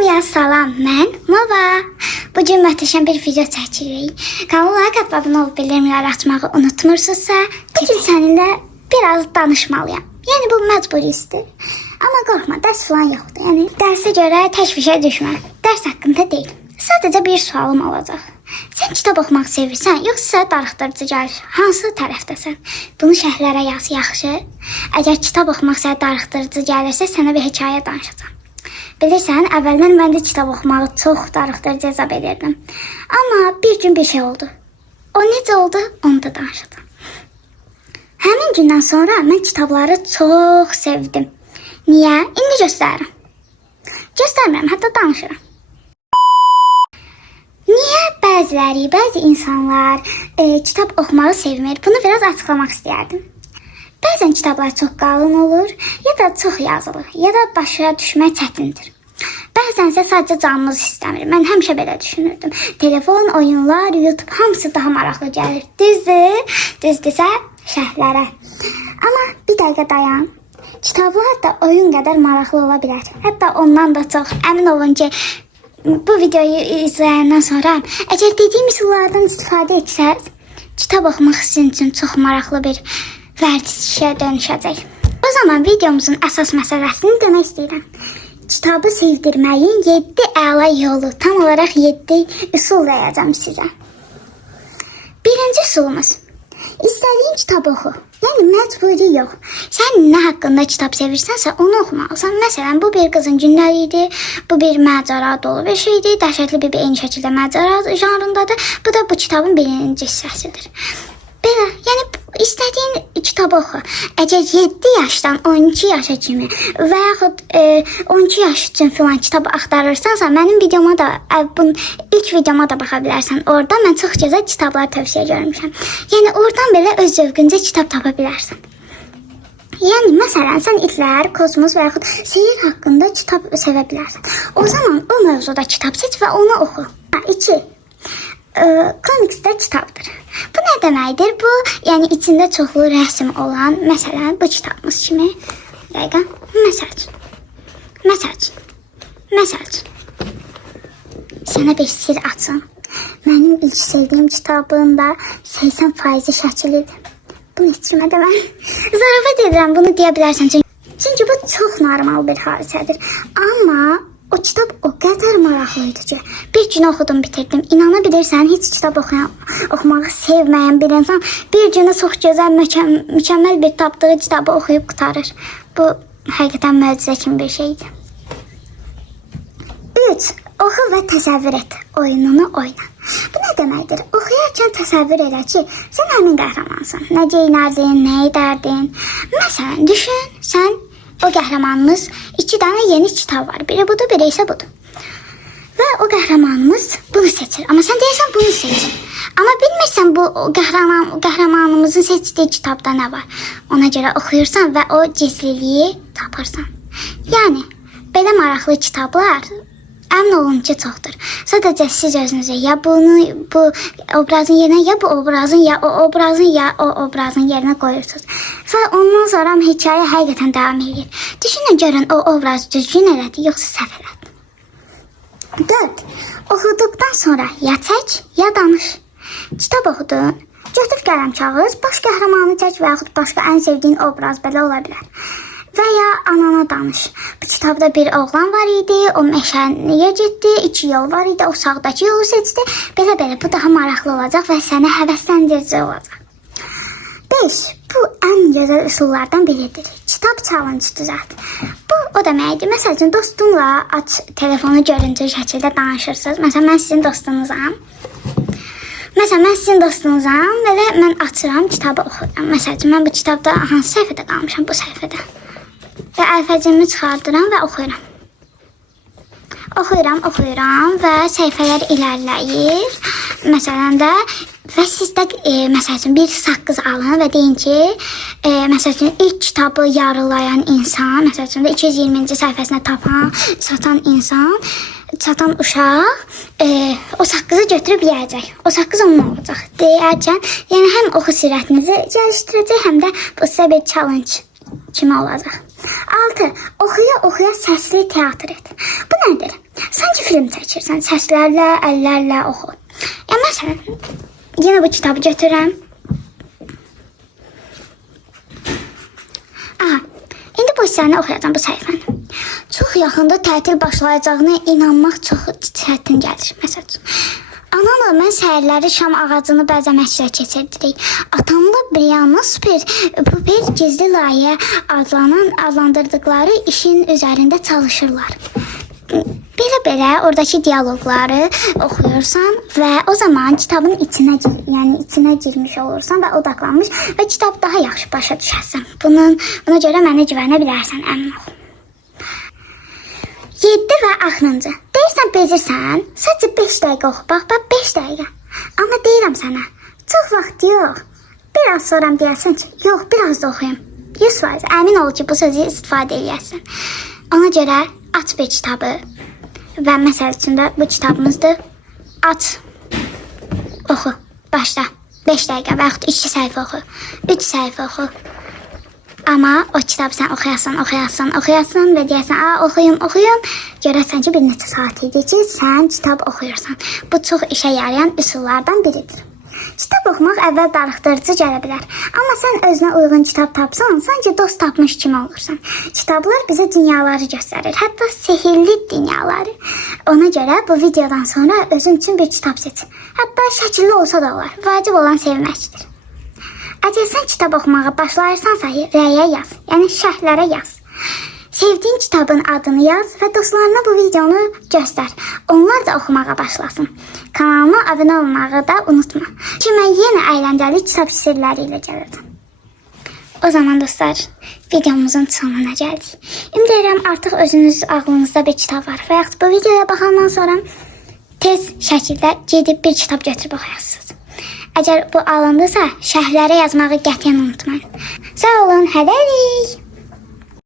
Hamıya salam, mən Nova. Bugün möhtəşəm bir video çəkirik. Kanala like atıb abunə olub bildirimləri açmağı unutmursunuzsa, bugün səninlə biraz danışmalıyam. Yəni bu məcburidir. Amma qorxma, dərs falan yoxdur. Yəni dərsə görə təşvişə düşmə. Dərs haqqında deyil. Sadəcə bir sualım olacaq. Sən kitab oxumaq sevirsən, yoxsa darıxdırıcı gəlir? Hansı tərəfdəsən? Bunu şərhlərə yaz, yaxşı? Əgər kitab oxumaq sənə darıxdırıcı gəlirsə, sənə bir hekayə danışacağam. Bilirsən, əvvəllər mən də kitab oxumağı çox darıxdırıcı hesab edirdim. Amma bir gün bir şey oldu. O necə oldu, onu da danışacağam. Həmin gündən sonra mən kitabları çox sevdim. Niyə? İndi göstərirəm. Göstərmirəm, hətta danışıram. Niyə bəzi insanlar kitab oxumağı sevmir? Bunu biraz açıqlamaq istəyərdim. Bəzən kitablar çox qalın olur, ya da çox yazılı, ya da başa düşmək çətindir. Bəzən isə sadəcə canınız istəmir. Mən həmişə belə düşünürdüm. Telefon, oyunlar, YouTube hamısı daha maraqlı gəlir. Düzdürsə şərhlərə. Amma bir dəqiqə dayan. Kitablar da oyun qədər maraqlı ola bilər. Hətta ondan da çox. Əmin olun ki, bu videoyu izləyəndən sonra əgər dediyim üsullardan istifadə etsəz, kitab oxumaq sizin üçün çox maraqlı bir vərdişə dönüşəcək. O zaman videomuzun əsas məsələsini demək istəyirəm. Kitabı sevdirməyin 7 əla yolu, tam olaraq 7 üsul verəcəm sizə. Birinci üsulumuz. İstədiyin kitabı oxu. Yəni məcburi yox. Sən nə haqqında kitab sevirsənsə onu oxumalısan. Məsələn, bu bir qızın günləri idi. Bu bir macəra dolu bir şeydir. Dəhşətli bir eyni şəkildə macəra janrındadır. Bu da bu kitabın birinci hissəsidir. Belə, yəni istədiyin kitabı oxu. Əgər 7 yaşdan 12 yaşa kimi və yaxud 12 yaş üçün filan kitab axtarırsansa, mənim videoma da, ilk videoma da baxa bilərsən. Orada mən çox gözəl kitablar tövsiyə görmüşəm. Yəni oradan belə öz zövqüncə kitab tapa bilərsən. Yəni məsələn, sən itlər, kosmos və yaxud seyir haqqında kitab sevə bilərsən. O zaman o mövzuda kitab seç və onu oxu. 2. Komiks də kitabdır. Bu nə deməkdir? Bu, yəni içində çoxlu rəsm olan, məsələn, bu kitabımız kimi. Dəqiqə, məsəl üçün. Sənə bir sir açım. Mənim ilk sevdiyim kitabında 80% şəkilidir. Bu neçə demək? Zarafat edirəm, bunu deyə bilərsən. Çünki bu çox normal bir hadisədir. Amma o kitab o qədər maraqlıydı ki, bir gün oxudum, bitirdim. İnana bilirsən, heç kitab oxumağı sevməyən bir insan bir günə çox gözəl, mükəmməl bir tapdığı kitabı oxuyub qutarır. Bu, həqiqətən möcüzə kimi bir şeydir. 3. Oxu və təsəvvür et. Oyununu oyna. Bu nə deməkdir? Oxuyarkən təsəvvür elə ki, sən həmin qəhrəmansan. Nə geyinərdin, nə edərdin. Məsələn, düşün, sən o qəhrəmanımız 2 dənə yeni kitab var. Biri budur, biri isə budur. Və o qəhrəmanımız bunu seçir. Amma sən deyirsən bunu seç. Amma bilmirsən bu qəhrəmanımızın seçdiyi kitabda nə var. Ona görə oxuyursan və o gizliliyi tapırsan. Yəni, belə maraqlı kitablar əmin olun ki, çoxdur. Sadəcə siz özünüzə ya bu obrazın yerinə, ya bu obrazın, ya o obrazın yerinə qoyursunuz. Və ondan sonra hekayə həqiqətən davam edir. Düşünün, görün o obraz düzgün elədi, yoxsa səhv elədi. 4. Oxuduqdan sonra ya çək, ya danış. Kitab oxudun, götür qələm kağız, baş qəhrəmanı çək və yaxud başqa ən sevdiyin obraz belə ola bilər. Və ya anana danış. Bu kitabda bir oğlan var idi, o meşəniyə getdi, 2 yol var idi, o sağdakı yolu seçdi. Belə bu daha maraqlı olacaq və səni həvəsləndirici olacaq. 5. Bu ən gözəl üsullardan biridir. Kitab challenge düzəlt. Bu o deməkdir. Məsəl üçün dostunla aç telefonu görüntülü şəkildə danışırsınız. Məsələn, mən sizin dostunuzam. Belə mən açıram, kitabı oxuyuram. Məsəl üçün, mən bu kitabda hansı səhifədə qalmışam? Bu səhifədə. Və əlfəcimi çıxardıram və oxuyuram. Oxuyuram və səhifələr ilərləyir. Məsələn də, və siz də, məsəl üçün, bir saqqız alın və deyin ki, məsəl üçün, ilk kitabı yarılayan insan, məsəl üçün, 220-ci səhifəsinə çatan uşaq, o saqqızı götürüb yiyəcək. O saqqız onun olacaq. Deyərkən, yəni həm oxu sürətinizi gəlişdirəcək, həm də bu sizə bir challenge kimi olacaq. 6. Oxuya-oxuya səsli teatr et. Bu nədir? film çəkirsən, səslərlə, əllərlə oxu. Yəni məsələn, yenə bu kitabı götürürəm. Aha, indi bu hissəni oxuyacağam bu səhifəni. Çox yaxında tətil başlayacağına inanmaq çox çətin gəlir. Məsələn, anamla mən səhərləri şam ağacını bəzəməklə keçirdirik. Atamla Brianna Super gizli layihə adlandırdıkları işin üzərində çalışırlar. Belə oradakı diyaloqları oxuyursan və o zaman kitabın içinə girmiş olursan və odaqlanmış və kitab daha yaxşı başa düşərsən. Buna görə mənə güvənə bilərsən, əmin ol. 7 və axırıncı. Deyirsən bezirsən, sadəcə 5 dəqiqə oxu. Bax 5 dəqiqə. Amma deyirəm sənə, çox vaxt yox. Biraz sonra deyəsən ki, yox, biraz da oxuyum. 100%. Əmin ol ki, bu sözü istifadə edərsən. Ona görə aç bir kitabı və məsəl üçün də bu kitabımızdır. Aç, oxu, başla. 5 dəqiqə və yaxud 2 səhifə oxu, 3 səhifə oxu. Amma o kitabı sən oxuyasan və deyəsən, oxuyum. Görəsən ki, bir neçə saat idi ki, sən kitab oxuyursan. Bu çox işə yarayan üsullardan biridir. Kitab oxumaq əvvəl darıxdırıcı gələ bilər. Amma sən özünə uyğun kitab tapsan, sanki dost tapmış kimi olursan. Kitablar bizə dünyaları göstərir, hətta sehirli dünyaları. Ona görə bu videodan sonra özün üçün bir kitab seç. Hətta şəkilli olsa da olar. Vacib olan sevməkdir. Əgər sən kitab oxumağa başlayırsansa, rəyə yaz, yəni şərhlərə yaz. Sevdiyin kitabın adını yaz və dostlarına bu videonu göstər. Onlar da oxumağa başlasın. Kanalıma abunə olmağı da unutma. Ki mən yenə əyləncəli kitab sirləri ilə gəlirdim. O zaman dostlar, videomuzun sonuna gəldik. Ümid edirəm artıq özünüz ağlınızda bir kitab var və yaxud bu videoya baxandan sonra tez şəkildə gedib bir kitab götürüb oxuyasınız. Əgər bu alındısa, şərhlərə yazmağı qətiyyən unutmayın. Sağ olun, hələlik.